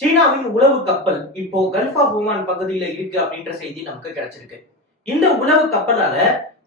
சீனாவின் உளவு கப்பல் இப்போ கல்ஃப் ஆஃப் ஓமான் பகுதியில இருக்கு அப்படின்ற செய்தி நமக்கு கிடைச்சிருக்கு. இந்த உளவு கப்பலால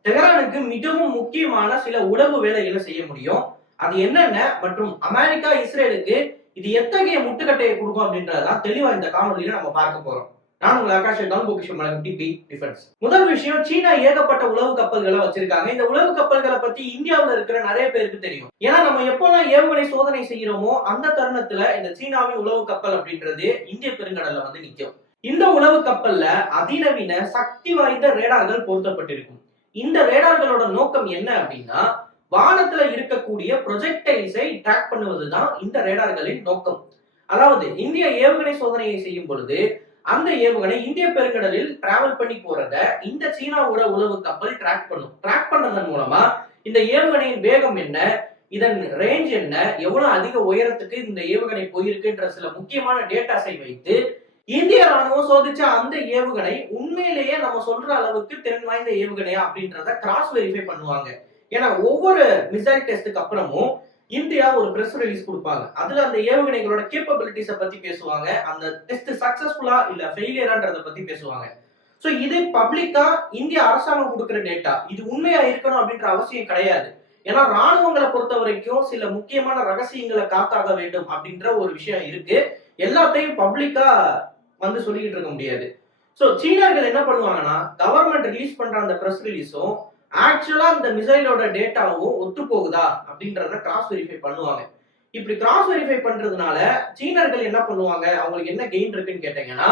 தெஹரானுக்கு மிகவும் முக்கியமான சில உளவு வேலைகளை செய்ய முடியும். அது என்னென்ன மற்றும் அமெரிக்கா இஸ்ரேலுக்கு இது எத்தகைய முட்டுக்கட்டையை கொடுக்கும் அப்படின்றதான் தெளிவா இந்த காணொலியில நம்ம பார்க்க போறோம். நான் உங்கள் ஆகாஷ் பொக்கிஷம் டிஃபென்ஸ். முதல் விஷயம், சீனா ஏகப்பட்ட உளவு கப்பல்களை வச்சிருக்காங்க. இந்த உளவு கப்பல்களை பத்தி இந்தியாவில் இருக்கிற நிறைய பேருக்கு தெரியும். ஏன்னா நம்ம எப்பெல்லாம் ஏவுகணை சோதனை செய்யறோமோ அந்த தருணத்துல இந்த சீனாவின் உளவு கப்பல் அப்படின்றது இந்திய பெருங்கடல்ல வந்து நிற்கும். இந்த உளவு கப்பல்ல அதிநவீன சக்தி வாய்ந்த ரேடார்கள் பொருத்தப்பட்டிருக்கும். இந்த ரேடார்களோட நோக்கம் என்ன அப்படின்னா, வானத்துல இருக்கக்கூடிய ப்ரொஜெக்டைல்ஸை ட்ராக் பண்ணுவதுதான் இந்த ரேடார்களின் நோக்கம். அதாவது இந்திய ஏவுகணை சோதனையை செய்யும் பொழுது அந்த ஏவுகணை இந்திய பெருங்கடலில் டிராவல் பண்ணி போறத இந்த சீனாவோட உளவு கப்பல் ட்ராக் பண்ணும். ட்ராக் பண்றதன் மூலமா இந்த ஏவுகணையின் வேகம் என்ன, இதன் ரேஞ்ச் என்ன, எவ்வளவு அதிக உயரத்துக்கு இந்த ஏவுகணை போயிருக்குன்ற சில முக்கியமான டேட்டாஸை வைத்து இந்திய ராணுவம் சோதிச்ச அந்த ஏவுகணை உண்மையிலேயே நம்ம சொல்ற அளவுக்கு திறன் வாய்ந்த ஏவுகணையா அப்படின்றத கிராஸ் வெரிஃபை பண்ணுவாங்க. ஏன்னா ஒவ்வொரு மிசைல் டெஸ்ட்டுக்கு அப்புறமும் இந்தியா ஒரு பிரஸ் ரிலீஸ் கொடுப்பாங்க. அதுல அந்த ஏவுகணைகளோட கேப்பபிலிட்டிஸை பத்தி பேசுவாங்க. அந்த டெஸ்ட் சக்சஸ்ஃபுல்லா இல்ல ஃபெயிலியரான்றத பத்தி பேசுவாங்க. சோ இது பப்ளிக்கா இந்திய அரசாங்கம் கொடுக்கிற டேட்டா. இது உண்மையா இருக்கணும் அப்படின்ற அவசியம் கிடையாது. ஏன்னா ராணுவங்களை பொறுத்த வரைக்கும் சில முக்கியமான ரகசியங்களை காத்தாக வேண்டும் அப்படின்ற ஒரு விஷயம் இருக்கு. எல்லாத்தையும் பப்ளிக்கா வந்து சொல்லிக்கிட்டு இருக்க முடியாது. சோ சீனர்கள் என்ன பண்ணுவாங்கன்னா, கவர்மெண்ட் ரிலீஸ் பண்ற அந்த பிரஸ் ரிலீஸும் ஆக்சுவலா அந்த மிசைலோட டேட்டாவும் ஒத்து போகுதா அப்படின்றத கிராஸ் வெரிஃபை பண்ணுவாங்க. இப்படி கிராஸ் வெரிஃபை பண்றதுனால சீனர்கள் என்ன பண்ணுவாங்க, அவங்களுக்கு என்ன கெயின் இருக்குன்னு கேட்டீங்கன்னா,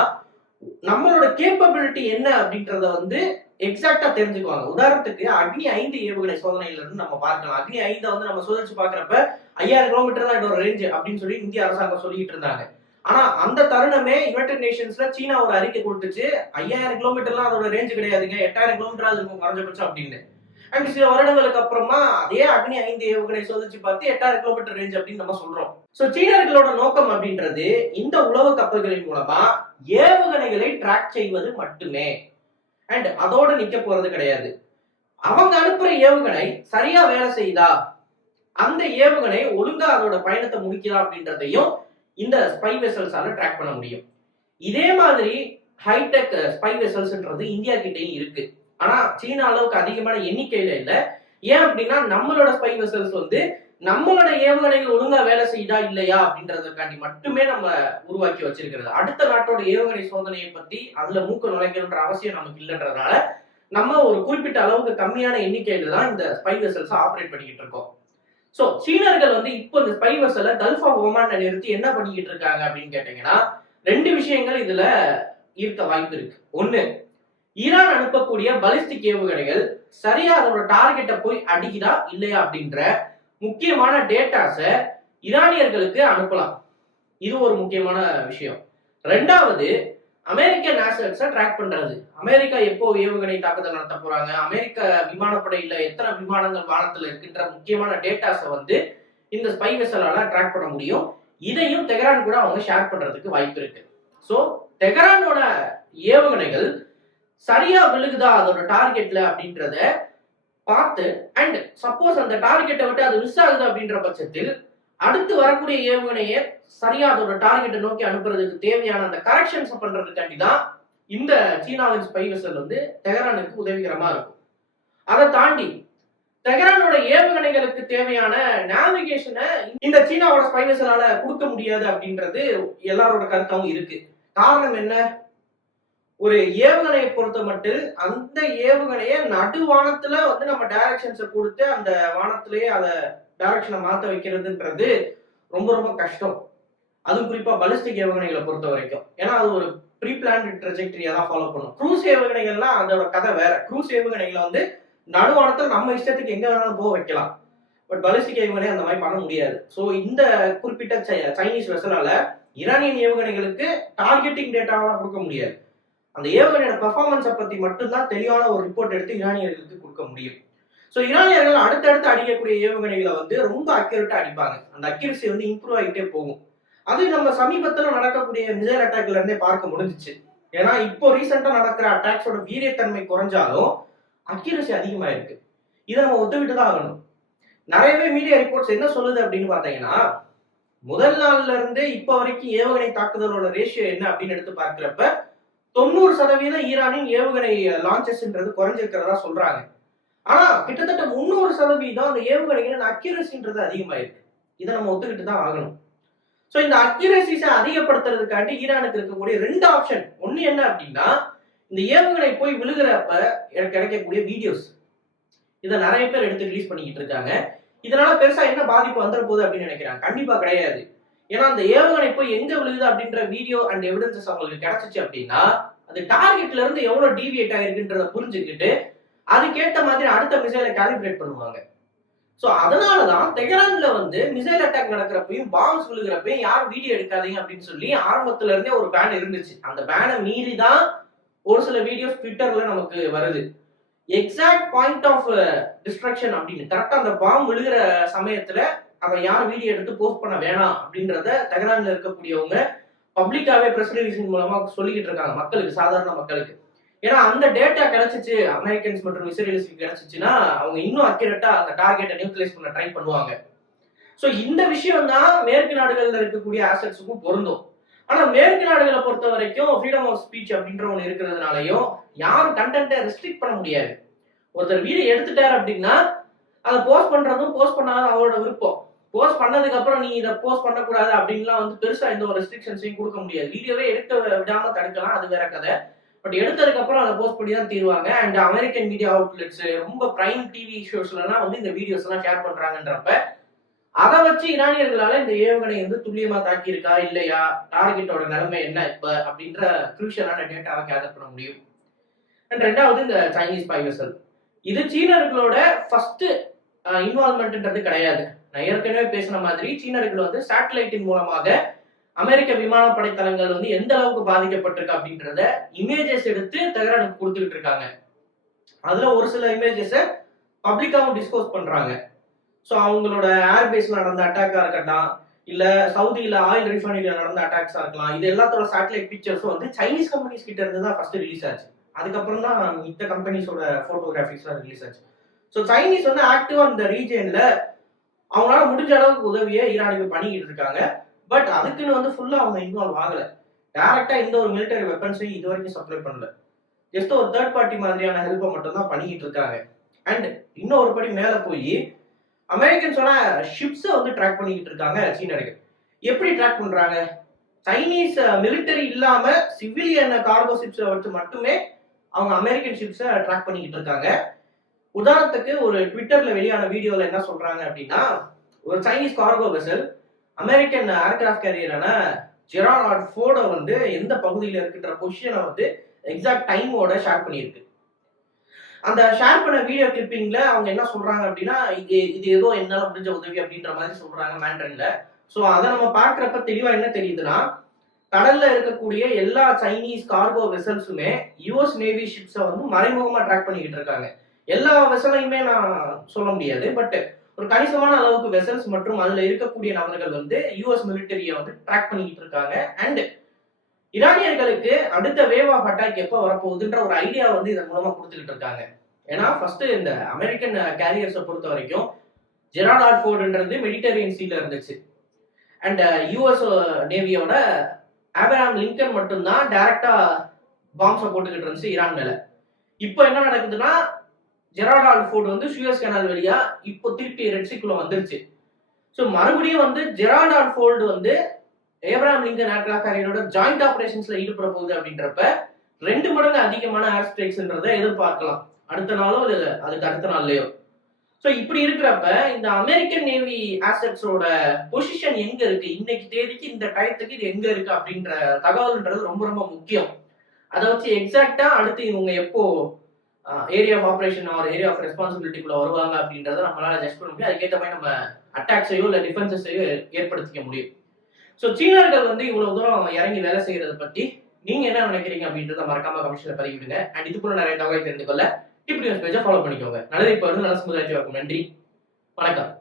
நம்மளோட கேப்பபிலிட்டி என்ன அப்படின்றத வந்து எக்ஸாக்டா தெரிஞ்சுக்குவாங்க. உதாரணத்துக்கு அக்னி 5 ஏவுகணை சோதனையில இருந்து நம்ம பார்க்கலாம். அக்னி 5 வந்து நம்ம சோதிச்சு பாக்குறப்ப 5000 கிலோமீட்டர் தான் இதோட ரேஞ்ச் அப்படின்னு சொல்லி இந்திய அரசாங்கம் சொல்லிட்டு இருந்தாங்க. ஆனா அந்த தருணமே யுனைடெட் நேஷன்ஸ்ல சீனா ஒரு அறிக்கை கொடுத்துச்சு, 5000 கிலோமீட்டர்லாம் அதோட ரேஞ்ச் கிடையாதுங்க, 8000 கிலோமீட்டர் இருக்கும் குறைஞ்சபட்சம் அப்படின்னு. அண்ட் சில வருடங்களுக்கு அப்புறமா அதே அக்னி 5 ஏவுகணை சோதிச்சு பார்த்து 8000 கிலோமீட்டர் ரேஞ்ச் அப்படின்னு நம்ம சொல்றோம். சோ சீனர்களோட நோக்கம் அப்படின்றது இந்த உளவு கப்பல்களின் மூலமா ஏவுகணைகளை ட்ராக் செய்வது மட்டுமே. அண்ட் அதோட நிக்க போறது கிடையாது. அவங்க அனுப்புற ஏவுகணை சரியா வேலை செய்தா, அந்த ஏவுகணை ஒழுங்கா அதோட பயணத்தை முடிக்கிறா அப்படின்றதையும் இந்த ஸ்பை வெசல்ஸால ட்ராக் பண்ண முடியும். இதே மாதிரி ஹைடெக் ஸ்பை வெசல்ஸ்ன்றது இந்தியா கிட்டேயும் இருக்கு. ஆனா சீனா அளவுக்கு அதிகமான எண்ணிக்கையில இல்ல. ஏன் அப்படின்னா நம்மளோட ஸ்பை வெசல்ஸ் வந்து நம்மளோட ஏவுகணைகள் ஒழுங்கா வேலை செய்தா இல்லையா அப்படின்றதுக்காண்டி மட்டுமே நம்ம உருவாக்கி வச்சிருக்கிறது. அடுத்த நாட்டோட ஏவுகணை சோதனையை பத்தி அதுல மூக்க நுழைக்கணுன்ற அவசியம் நமக்கு இல்லைன்றதுனால நம்ம ஒரு குறிப்பிட்ட அளவுக்கு கம்மியான எண்ணிக்கையில தான் இந்த ஸ்பை வெசல்ஸ் ஆப்ரேட் பண்ணிக்கிட்டு இருக்கோம். சோ சீனர்கள் வந்து இப்போ இந்த ஸ்பை வெசலை கல்ஃப் ஆஃப் ஓமான்ல நிறுத்தி என்ன பண்ணிக்கிட்டு இருக்காங்க அப்படின்னு கேட்டீங்கன்னா, 2 விஷயங்கள் இதுல இருக்க வாய்ப்பு இருக்கு. ஒண்ணு, ஈரான் அனுப்பக்கூடிய பலிஸ்டிக் ஏவுகணைகள் சரியா அதோட டார்கெட்டை போய் அடிக்குதா இல்லையா அப்படின்ற முக்கியமான டேட்டாஸ ஈரானியர்களுக்கு அனுப்பலாம். இது ஒரு முக்கியமான விஷயம். 2வது, அமெரிக்க நேஷனல்ஸை ட்ராக் பண்றது. அமெரிக்கா எப்போ ஏவுகணை தாக்குதல் நடத்த போறாங்க, அமெரிக்க விமானப்படையில எத்தனை விமானங்கள் வானத்துல இருக்கின்ற முக்கியமான டேட்டாஸை வந்து இந்த ஸ்பை வெசலால ட்ராக் பண்ண முடியும். இதையும் தெஹரான் கூட அவங்க ஷேர் பண்றதுக்கு வாய்ப்பு இருக்கு. சோ தெஹரானோட ஏவுகணைகள் சரியா விழுகுதா அதோட டார்கெட்ல அப்படின்றத பார்த்து, அண்ட் சப்போஸ் அந்த டார்கெட்டை விட்டு அது மிஸ் ஆகுது அப்படின்ற பட்சத்தில் அடுத்து வரக்கூடிய ஏவுகணையை சரியா அதோட டார்கெட்டை நோக்கி அனுப்புறதுக்கு தேவையான அந்த கரெக்ஷன்ஸ் பண்றதுக்காண்டி தான் இந்த சீனாவின் ஸ்பை வெசல் வந்து தெஹரானுக்கு உதவிகரமா இருக்கும். அதை தாண்டி தெஹரானோட ஏவுகணைகளுக்கு தேவையான நேவிகேஷனை இந்த சீனாவோட ஸ்பை வெசலால கொடுக்க முடியாது அப்படின்றது எல்லாரோட கருத்தாவும் இருக்கு. காரணம் என்ன, ஒரு ஏவுகணையை பொறுத்த மட்டும் அந்த ஏவுகணையை நடுவானத்துல வந்து நம்ம டைரக்ஷன்ஸை கொடுத்து அந்த வானத்திலேயே அதை டைரக்ஷனை மாற்ற வைக்கிறதுன்றது ரொம்ப ரொம்ப கஷ்டம். அதுவும் குறிப்பா பலிஸ்டிக் ஏவுகணைகளை பொறுத்த வரைக்கும். ஏன்னா அது ஒரு ப்ரீ பிளான்ட் ட்ரெஜெக்டரியா தான் ஃபாலோ பண்ணும். க்ரூஸ் ஏவுகணைகள்லாம் அதோட கதை வேற. க்ரூஸ் ஏவுகணைகளை வந்து நடுவானத்தில் நம்ம இஷ்டத்துக்கு எங்க வேணாலும் போக வைக்கலாம். பட் பலிஸ்டிக் ஏவுகணை அந்த மாதிரி பண்ண முடியாது. ஸோ இந்த குறிப்பிட்ட சைனீஸ் வெசலால ஈரானியன் ஏவுகணைகளுக்கு டார்கெட்டிங் டேட்டாவெல்லாம் கொடுக்க முடியாது. அந்த ஏவுகணையோட பெர்ஃபார்மன்ஸை பத்தி மட்டும்தான் தெளிவான ஒரு ரிப்போர்ட் எடுத்து ஈரானியர்களுக்கு கொடுக்க முடியும். ஸோ ஈரானியர்கள் அடுத்தடுத்து அடிக்கக்கூடிய ஏவுகணைகளை வந்து ரொம்ப அக்யூரேட்டா அடிப்பாங்க. அந்த அக்யூரசி வந்து இம்ப்ரூவ் ஆகிட்டே போகும். அது நம்ம சமீபத்தில் நடக்கக்கூடிய மிசைல் அட்டாக்ல இருந்தே பார்க்க முடிஞ்சிச்சு. ஏன்னா இப்போ ரீசெண்டா நடக்கிற அட்டாக்ஸோட வீரியத்தன்மை குறைஞ்சாலும் அக்யூரசி அதிகமா இருக்கு. இதை நம்ம ஒத்துக்கிட்டு தான் ஆகணும். நிறையவே மீடியா ரிப்போர்ட்ஸ் என்ன சொல்லுது அப்படின்னு பாத்தீங்கன்னா, முதல் நாள்ல இருந்தே இப்ப வரைக்கும் ஏவுகணை தாக்குதலோட ரேஷியோ என்ன அப்படின்னு எடுத்து பார்க்கிறப்ப 90% ஈரானின் ஏவுகணை லான்ச்சஸ்ன்றது குறைஞ்சிருக்கிறதா சொல்றாங்க. ஆனா கிட்டத்தட்ட 300% அந்த ஏவுகணைகளின் அக்யூரசின்றது அதிகமாயிருக்கு. இதை நம்ம ஒத்துக்கிட்டு தான் ஆகணும். சோ இந்த அக்யூரசிஸை அதிகப்படுத்துறதுக்காண்டி ஈரானுக்கு இருக்கக்கூடிய 2 ஆப்ஷன். ஒண்ணு என்ன அப்படின்னா, இந்த ஏவுகணை போய் விழுகிறப்ப கிடைக்கக்கூடிய வீடியோஸ். இதை நிறைய பேர் எடுத்து ரிலீஸ் பண்ணிக்கிட்டு இருக்காங்க. இதனால பெருசா என்ன பாதிப்பு வந்துட போகுது அப்படின்னு நினைக்கிறாங்க. கண்டிப்பா கிடையாது. ஏன்னா அந்த ஏவுகணை போய் எங்க விழுகுது அப்படின்ற வீடியோ அண்ட் எவிடன்சஸ் அவங்களுக்கு கிடைச்சிச்சு அப்படின்னா, அது டார்கெட்ல இருந்து எவ்வளவு டீவியேட் ஆயிருக்குன்றத புரிஞ்சுக்கிட்டு அதுக்கேற்ற மாதிரி அடுத்த மிசைலை காலிபிரேட் பண்ணுவாங்க. சோ அதனாலதான் தெஹரான்ல மிசைல் அட்டாக் நடக்கிறப்பையும் பாம்ஸ் விழுகிறப்பையும் யாரும் வீடியோ எடுக்காதீங்க அப்படின்னு சொல்லி ஆரம்பத்துல இருந்தே ஒரு பேன் இருந்துச்சு. அந்த பேனை மீறி தான் ஒரு சில வீடியோஸ் ட்விட்டர்ல நமக்கு வருது. எக்ஸாக்ட் பாயிண்ட் ஆஃப் டிஸ்ட்ரக்ஷன் அப்படின்னு கரெக்டா அந்த பாம்பு விழுகிற சமயத்துல அதை யாரும் வீடியோ எடுத்து போஸ்ட் பண்ண வேணாம் அப்படின்றத தெஹரான்ல இருக்கக்கூடியவங்க பப்ளிக்காவே பிரஸ் ரிலீஸின் மூலமா சொல்லிக்கிட்டு இருக்காங்க மக்களுக்கு, சாதாரண மக்களுக்கு. ஏன்னா அந்த டேட்டா கிடைச்சிச்சு அமெரிக்கன்ஸ் மற்றும் இஸ்ரேலிஸ்க்கு கிடைச்சிச்சுன்னா அவங்க இன்னும் அக்யூரேட்டா அந்த டார்கெட்டை நியூட்ரலைஸ் பண்ண ட்ரை பண்ணுவாங்க. சோ இந்த விஷயம் தான் மேற்கு நாடுகள்ல இருக்கக்கூடிய ஆசெட்ஸுக்கும் பொருந்தும். ஆனா மேற்கு நாடுகளை பொறுத்த வரைக்கும் ஃப்ரீடம் ஆஃப் ஸ்பீச் அப்படின்ற ஒன்று இருக்கிறதுனாலையும் யாரும் கண்டென்ட்டை ரெஸ்ட்ரிக்ட் பண்ண முடியாது. ஒருத்தர் வீடியோ எடுத்துட்டாரு அப்படின்னா அதை போஸ்ட் பண்றதும் போஸ்ட் பண்ணாலும் அவரோட விருப்பம். போஸ்ட் பண்ணதுக்கு அப்புறம் நீ இதை போஸ்ட் பண்ணக்கூடாது அப்படின்லாம் பெருசா எந்த ஒரு ரெஸ்ட்ரிக்ஷன்ஸையும் கொடுக்க முடியாது. வீடியோவே எடுக்க விடாம தடுக்கலாம், அது வேற கதை. பட் எடுத்ததுக்கு அப்புறம் அதை போஸ்ட் பண்ணி தான் தீருவாங்க. அண்ட் அமெரிக்கன் மீடியா அவுட்லெட்ஸ் ரொம்ப பிரைம் டிவி ஷோஸ்லாம் இந்த வீடியோஸ் எல்லாம் ஷேர் பண்றாங்கன்றப்ப அதை வச்சு ஈரானியர்களால இந்த ஏவுகணை துல்லியமா தாக்கி இருக்கா இல்லையா, டார்கெட்டோட நிலைமை என்ன இப்ப அப்படின்ற குரூஷியலான டேட்டாவை கேதர் பண்ண முடியும். அண்ட் ரெண்டாவது இந்த சைனீஸ் ஸ்பை வெசல். இது சீனர்களோட ஃபர்ஸ்ட் இன்வால்மெண்ட்ன்றது கிடையாது. நான் ஏற்கனவே பேசின மாதிரி சீனர்கள் சேட்டலைட்டின் மூலமாக அமெரிக்க விமானப்படை தளங்கள் எந்த அளவுக்கு பாதிக்கப்பட்டிருக்கு அப்படின்றத இமேஜஸ் எடுத்து தெஹரானுக்கு கொடுத்துக்கிட்டு இருக்காங்க. அதுல ஒரு சில இமேஜஸை பப்ளிக்காவும் டிஸ்கோஸ் பண்றாங்க. ஸோ அவங்களோட ஏர்பேஸ்ல நடந்த அட்டாக்கா இருக்கட்டும், இல்ல சவுதியில ஆயில் ரிஃபைனரியில நடந்த அட்டாக்ஸா இருக்கலாம், இது எல்லாத்தோட சேட்டலைட் பிக்சர்ஸும் சைனீஸ் கம்பெனிஸ் கிட்ட இருந்து தான் ஃபர்ஸ்ட் ரிலீஸ் ஆச்சு. அதுக்கப்புறம் தான் மித்த கம்பெனிஸோட போட்டோகிராஃபிக்ஸ் ரிலீஸ் ஆச்சு. ஸோ சைனீஸ் ஆக்டிவா இந்த ரீஜன்ல அவங்களால முடிஞ்ச அளவுக்கு உதவியை ஈரானுக்கு பண்ணிக்கிட்டு இருக்காங்க. பட் அதுக்குன்னு ஃபுல்லா அவங்க இன்வால்வ் ஆகல. டைரக்டா இந்த ஒரு மிலிட்டரி வெப்பன்ஸையும் இது வரைக்கும் சப்ளை பண்ணல. ஜஸ்ட் ஒரு தேர்ட் பார்ட்டி மாதிரியான ஹெல்ப்பை மட்டும் தான் பண்ணிக்கிட்டு இருக்காங்க. அண்ட் இன்னும் ஒரு படி மேல போய் அமெரிக்கன்ஸோட ஷிப்ஸை ட்ராக் பண்ணிக்கிட்டு இருக்காங்க சீனர்கள். எப்படி ட்ராக் பண்றாங்க? சைனீஸ் மிலிட்டரி இல்லாம சிவிலியன் கார்கோ ஷிப்ஸை வச்சு மட்டுமே அவங்க அமெரிக்கன் ஷிப்ஸை ட்ராக் பண்ணிக்கிட்டு இருக்காங்க. உதாரணத்துக்கு ஒரு ட்விட்டர்ல வெளியான வீடியோல என்ன சொல்றாங்க அப்படின்னா, ஒரு Chinese cargo vessel American aircraft கேரியரான ஜெரால்ட் ஃபோர்டை எந்த பகுதியில் இருக்குன்ற பொசிஷனை எக்ஸாக்ட் டைமோட ஷேர் பண்ணியிருக்கு. அந்த ஷேர் பண்ண வீடியோ கிளிப்பிங்ல அவங்க என்ன சொல்றாங்க அப்படின்னா, இது ஏதோ என்னால முடிஞ்ச உதவி அப்படின்ற மாதிரி சொல்றாங்க மேண்டரின்ல. ஸோ அதை நம்ம பார்க்குறப்ப தெளிவா என்ன தெரியுதுன்னா, கடல்ல இருக்கக்கூடிய எல்லா சைனீஸ் கார்கோ வெசல்ஸுமே யூஎஸ் நேவி ஷிப்ஸை மறைமுகமா ட்ராக் பண்ணிக்கிட்டு இருக்காங்க. எல்லா வெசலையுமே நான் சொல்ல முடியாது, பட் ஒரு கணிசமான அளவுக்கு வெசல்ஸ் மற்றும் அதுல இருக்கக்கூடிய நபர்கள் யூஎஸ் மிலிட்டரியை ட்ராக் பண்ணிக்கிட்டு இருக்காங்க. அண்ட் ஈரானியர்களுக்கு அடுத்த வேவ் ஆஃப் அட்டாக் எப்போ வரப்போகுதுன்ற ஒரு ஐடியா இதன் மூலமா கொடுத்துக்கிட்டு இருக்காங்க. ஏன்னா ஃபர்ஸ்ட் இந்த அமெரிக்கன் கேரியர்ஸை பொறுத்த வரைக்கும் ஜெரால்ட் ஆர்ஃபோர்டுன்றது மெடிட்டரேனியன் சீல இருந்துச்சு. அண்ட் யூஎஸ் நேவியோட ஆப்ரஹாம் லிங்கன் மட்டும்தான் டைரக்டா பாம்ஸை போட்டுக்கிட்டு இருந்துச்சு ஈரான் மேல. இப்போ என்ன நடக்குதுன்னா, ஜெரால்ட் ஆர்ஃபோர்டு சூயஸ் கனால் வழியா இப்போ திருப்பி ரெட்சிக்குள்ள வந்துருச்சு. ஸோ மறுபடியும் Gerald R Ford Abraham Lincoln aircraft கேரியரோட ஜாயிண்ட் ஆபரேஷன்ஸ்ல ஈடுபட போகுது அப்படின்றப்ப 2 மடங்கு அதிகமான ஏர் ஸ்ட்ரைக்ஸ்ன்றதை எதிர்பார்க்கலாம், அடுத்த நாளோ இல்ல அதுக்கு அடுத்த நாள்லயோ. ஸோ இப்படி இருக்கிறப்ப இந்த அமெரிக்கன் நேவி ஆசெட்ஸோட பொசிஷன் எங்க இருக்கு, இன்னைக்கு தேதிக்கு இந்த டயத்துக்கு இது எங்க இருக்கு அப்படின்ற தகவல்ன்றது ரொம்ப ரொம்ப முக்கியம். அதை வச்சு எக்ஸாக்டா அடுத்து இவங்க எப்போ area of operation or area of ரெஸ்பான்சிபிலிட்டிக்குள்ள வருவாங்க அப்படின்றத நம்மளால ஜஸ்ட் பண்ண முடியும். அதுக்கேற்ற மாதிரி நம்ம அட்டாக்ஸையோ இல்ல டிஃபென்சஸையோ ஏற்படுத்திக்க முடியும். ஸோ சீனர்கள் இவ்வளவு தூரம் இறங்கி வேலை செய்யறதை பத்தி நீங்க என்ன நினைக்கிறீங்க அப்படின்றத மறக்காம கமெண்ட்ஸ்ல பதிவிடுங்க. அண்ட் இது போல நிறைய தகவலை தெரிந்து கொள்ள டிப் நியூஸ் பேஜை ஃபாலோ பண்ணிக்கோங்க. நல்லது இப்போ நல்ல சமுதாயத்தை இருக்கும். நன்றி, வணக்கம்.